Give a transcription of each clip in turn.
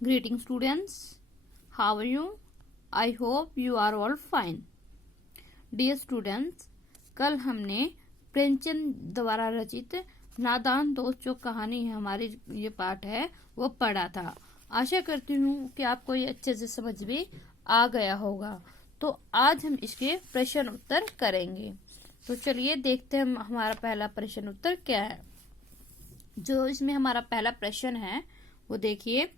Greeting students, how are you? I hope you are all fine. Dear students, कल हमने प्रेमचंद द्वारा रचित नादान दोस्त जो कहानी है हमारी ये पाठ है वो पढ़ा था। आशा करती हूँ कि आपको ये अच्छे से समझ भी आ गया होगा। तो आज हम इसके प्रश्न उत्तर करेंगे। तो चलिए देखते हैं हमारा पहला प्रश्न उत्तर क्या है। जो इसमें हमारा पहला प्रश्न है वो देखिए,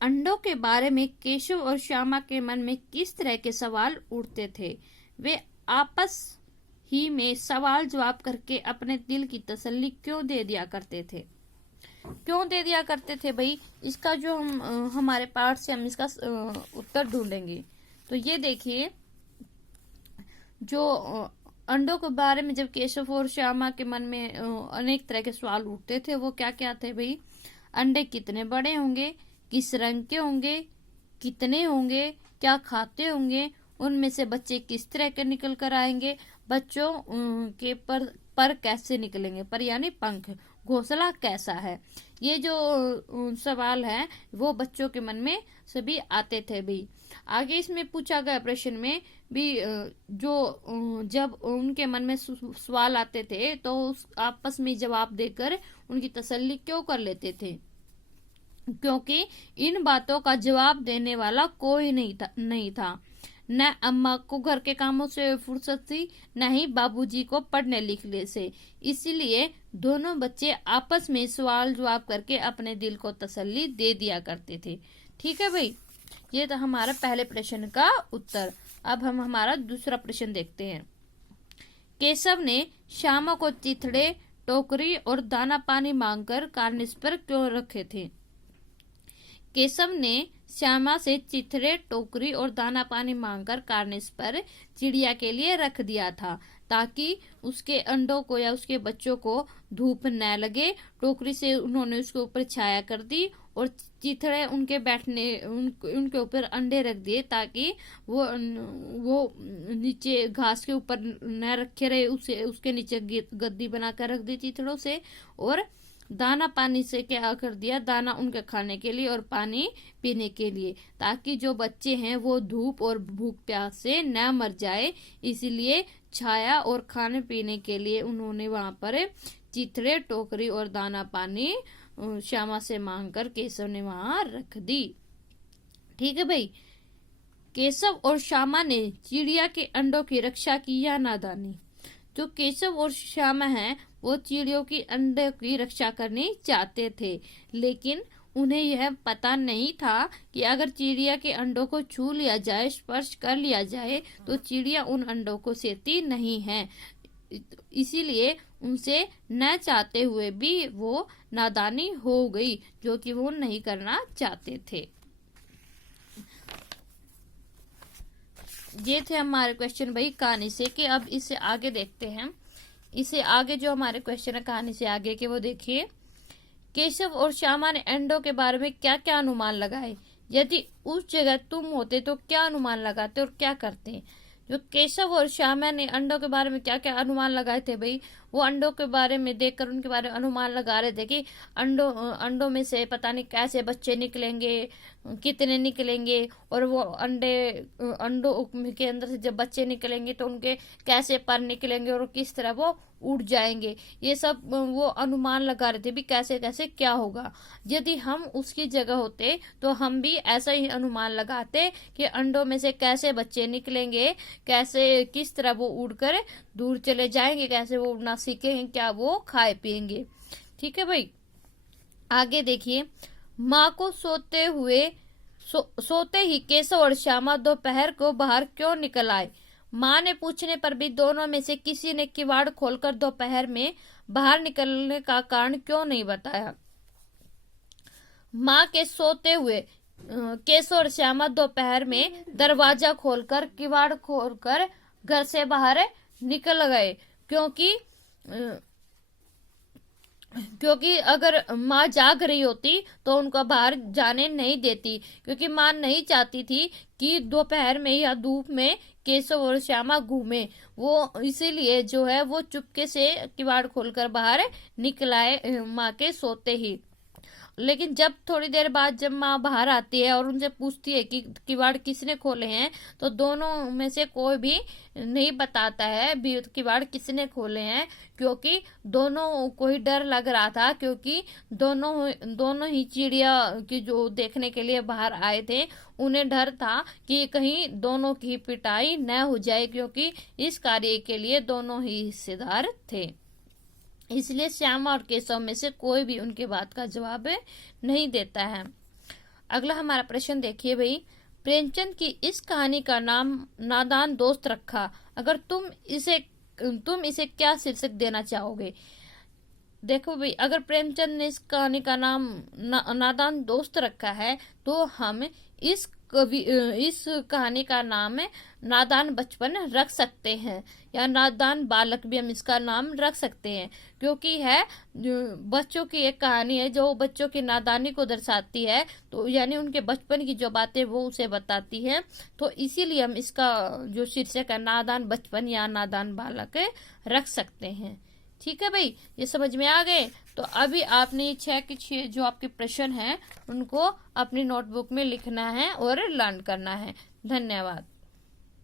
अंडों के बारे में केशव और श्यामा के मन में किस तरह के सवाल उठते थे। वे आपस ही में सवाल जवाब करके अपने दिल की तसल्ली क्यों दे दिया करते थे। क्यों दे दिया करते थे भाई, इसका जो हम हमारे पाठ से हम इसका उत्तर ढूंढेंगे। तो ये देखिए, जो अंडों के बारे में जब केशव और श्यामा के मन में अनेक तरह के सवाल उठते थे, वो क्या क्या थे भाई। अंडे कितने बड़े होंगे, किस रंग के होंगे, कितने होंगे, क्या खाते होंगे, उनमें से बच्चे किस तरह के निकल कर आएंगे, बच्चों के पर कैसे निकलेंगे, पर यानी पंख, घोंसला कैसा है। ये जो सवाल है वो बच्चों के मन में सभी आते थे भी। आगे इसमें पूछा गया प्रश्न में भी जो जब उनके मन में सवाल आते थे तो आपस में जवाब देकर उनकी तसल्ली क्यों कर लेते थे, क्योंकि इन बातों का जवाब देने वाला कोई नहीं था। न अम्मा को घर के कामों से फुर्सत थी, न ही बाबूजी को पढ़ने लिखने से। इसलिए दोनों बच्चे आपस में सवाल जवाब करके अपने दिल को तसल्ली दे दिया करते थे। ठीक है भाई, ये तो हमारा पहले प्रश्न का उत्तर। अब हम हमारा दूसरा प्रश्न देखते हैं। केशव ने श्यामा को चिथड़े, टोकरी और दाना पानी मांगकर कार्निस पर क्यों रखे थे। केशव ने श्यामा से चिथड़े, टोकरी और दाना पानी मांगकर कार्निस पर चिड़िया के लिए रख दिया था, ताकि उसके अंडों को या उसके बच्चों को धूप न लगे। टोकरी से उन्होंने उसके ऊपर छाया कर दी और चिथड़े उनके बैठने उनके ऊपर अंडे रख दिए, ताकि वो नीचे घास के ऊपर न रखे रहे, उसे उसके नीचे गद्दी बनाकर रख दी चिथड़ों से। और दाना पानी से क्या कर दिया, दाना उनके खाने के लिए और पानी पीने के लिए, ताकि जो बच्चे हैं वो धूप और भूख प्यास से न मर जाए। इसलिए छाया और खाने पीने के लिए उन्होंने वहां पर चिथड़े, टोकरी और दाना पानी श्यामा से मांगकर केशव ने वहां रख दी। ठीक है भाई। केशव और श्यामा ने चिड़िया के अंडों की रक्षा की या नादानी। जो केशव और श्यामा हैं वो चिड़ियों की अंडे की रक्षा करनी चाहते थे, लेकिन उन्हें यह पता नहीं था कि अगर चिड़िया के अंडों को छू लिया जाए, स्पर्श कर लिया जाए, तो चिड़िया उन अंडों को सेती नहीं है। इसीलिए उनसे न चाहते हुए भी वो नादानी हो गई, जो कि वो नहीं करना चाहते थे। ये थे हमारे क्वेश्चन भाई कहानी से। कि अब इससे आगे देखते हैं। इसे आगे जो हमारे क्वेश्चन है कहानी से आगे के, वो देखिए। केशव और श्यामा ने अंडों के बारे में क्या क्या अनुमान लगाए। यदि उस जगह तुम होते तो क्या अनुमान लगाते और क्या करते। जो केशव और श्यामा ने अंडों के बारे में क्या क्या अनुमान लगाए थे भाई, वो अंडों के बारे में देखकर उनके बारे में अनुमान लगा रहे थे कि अंडों में से पता नहीं कैसे बच्चे निकलेंगे, कितने निकलेंगे, और वो अंडों के अंदर से जब बच्चे निकलेंगे तो उनके कैसे पर निकलेंगे और किस तरह वो उड़ जाएंगे। ये सब वो अनुमान लगा रहे थे भी कैसे कैसे क्या होगा। यदि हम उसकी जगह होते तो हम भी ऐसा ही अनुमान लगाते कि अंडों में से कैसे बच्चे निकलेंगे, कैसे किस तरह वो उड़कर दूर चले जाएंगे, कैसे वो उड़ना सीखेंगे, क्या वो खाए पिएंगे। ठीक है भाई। आगे देखिए। माँ को सोते ही केशव और श्यामा दोपहर को बाहर क्यों निकल आए। माँ ने पूछने पर भी दोनों में से किसी ने किवाड़ खोलकर दोपहर में बाहर निकलने का कारण क्यों नहीं बताया। माँ के सोते हुए केशव और श्यामा दोपहर में दरवाजा खोलकर, किवाड़ खोलकर घर से बाहर निकल गए, क्योंकि अगर माँ जाग रही होती तो उनको बाहर जाने नहीं देती, क्योंकि माँ नहीं चाहती थी कि दोपहर में या धूप में केशव और श्यामा घूमे। वो इसीलिए जो है वो चुपके से किवाड़ खोलकर बाहर निकल आए माँ के सोते ही। लेकिन जब थोड़ी देर बाद जब माँ बाहर आती है और उनसे पूछती है कि किवाड़ किसने खोले हैं, तो दोनों में से कोई भी नहीं बताता है भी किवाड़ किसने खोले हैं, क्योंकि दोनों को ही डर लग रहा था, क्योंकि दोनों ही चिड़िया की जो देखने के लिए बाहर आए थे, उन्हें डर था कि कहीं दोनों की पिटाई न हो जाए, क्योंकि इस कार्य के लिए दोनों ही हिस्सेदार थे। इसलिए श्यामा और केशव में से कोई भी उनके बात का जवाब नहीं देता है। अगला हमारा प्रश्न देखिए भाई, प्रेमचंद की इस कहानी का नाम नादान दोस्त रखा, अगर तुम इसे क्या शीर्षक देना चाहोगे? देखो भाई, अगर प्रेमचंद ने इस कहानी का नाम नादान दोस्त रखा है, तो हम इस कहानी का नाम नादान बचपन रख सकते हैं, या नादान बालक भी हम इसका नाम रख सकते हैं, क्योंकि है बच्चों की एक कहानी है जो बच्चों की नादानी को दर्शाती है, तो यानी उनके बचपन की जो बातें वो उसे बताती है, तो इसीलिए हम इसका जो शीर्षक है नादान बचपन या नादान बालक रख सकते हैं। ठीक है भाई, ये समझ में आ गए? तो अभी आपने 6 के 6 जो आपके प्रश्न हैं उनको अपनी नोटबुक में लिखना है और लर्न करना है। धन्यवाद।